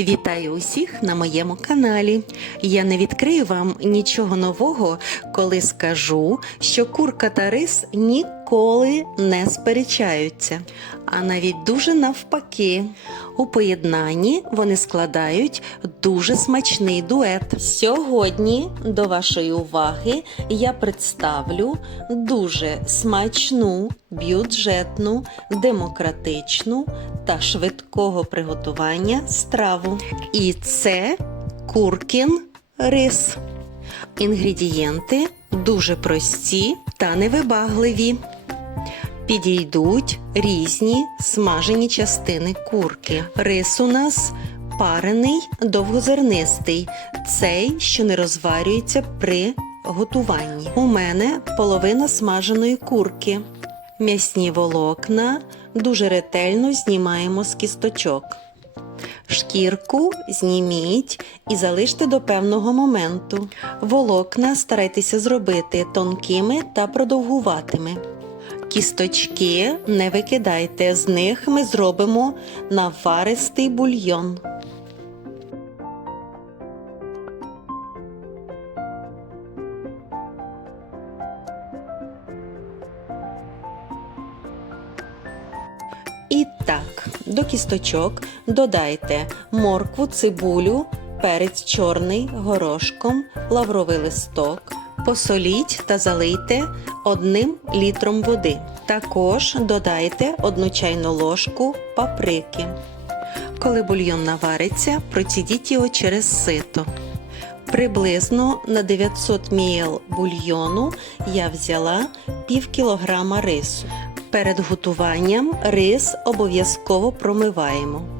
Вітаю усіх на моєму каналі. Я не відкрию вам нічого нового, коли скажу, що курка та рис ніколи не сперечаються, а навіть дуже навпаки. У поєднанні вони складають дуже смачний дует. Сьогодні до вашої уваги я представлю дуже смачну, бюджетну, демократичну та швидкого приготування страву. І це куркін рис. Інгредієнти дуже прості та невибагливі. Підійдуть різні смажені частини курки. Рис у нас парений довгозернистий, цей, що не розварюється при готуванні. У мене половина смаженої курки. М'ясні волокна дуже ретельно знімаємо з кісточок. Шкірку зніміть і залиште до певного моменту. Волокна старайтеся зробити тонкими та продовгуватими. Кісточки не викидайте, з них ми зробимо наваристий бульйон. І так, до кісточок додайте моркву, цибулю, перець чорний горошком, лавровий листок. Посоліть та залийте одним літром води. Також додайте одну чайну ложку паприки. Коли бульйон навариться, процідіть його через сито. Приблизно на 900 мл бульйону я взяла пів кілограма рису. Перед готуванням рис обов'язково промиваємо.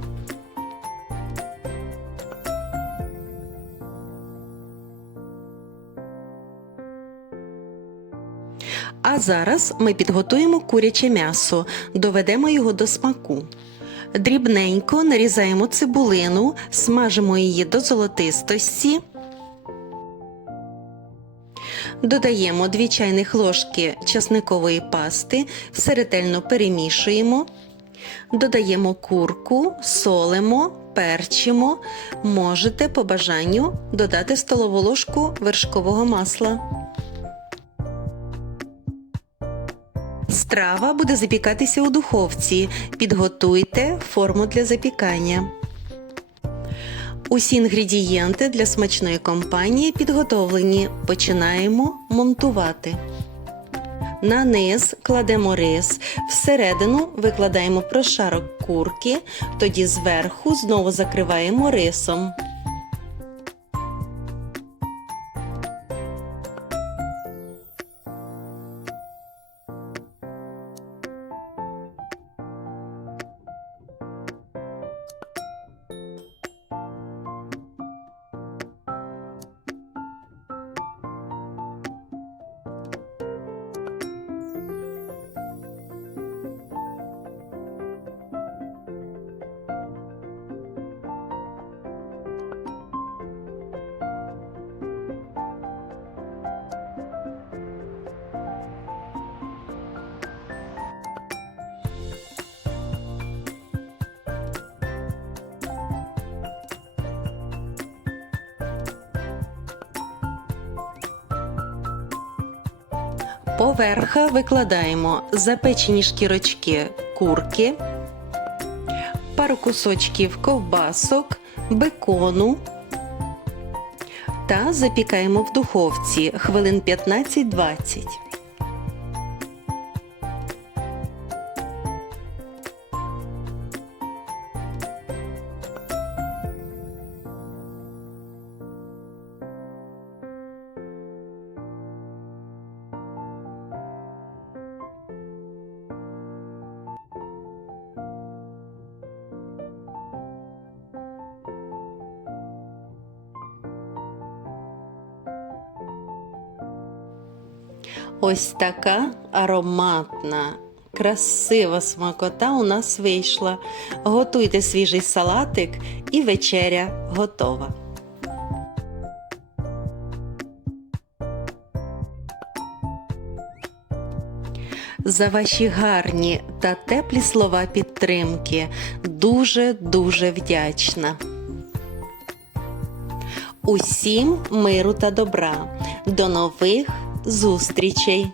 А зараз ми підготуємо куряче м'ясо, доведемо його до смаку. Дрібненько нарізаємо цибулину, смажимо її до золотистості. Додаємо 2 чайних ложки часникової пасти, все ретельно перемішуємо. Додаємо курку, солимо, перчимо. Можете по бажанню додати столову ложку вершкового масла. Страва буде запікатися у духовці. Підготуйте форму для запікання. Усі інгредієнти для смачної компанії підготовлені. Починаємо монтувати. На низ кладемо рис, всередину викладаємо прошарок курки, тоді зверху знову закриваємо рисом. Поверха викладаємо запечені шкірочки курки, пару кусочків ковбасок, бекону та запікаємо в духовці хвилин 15-20. Ось така ароматна, красива смакота у нас вийшла. Готуйте свіжий салатик і вечеря готова. За ваші гарні та теплі слова підтримки. Дуже дуже вдячна. Усім миру та добра. До нових зустрічей!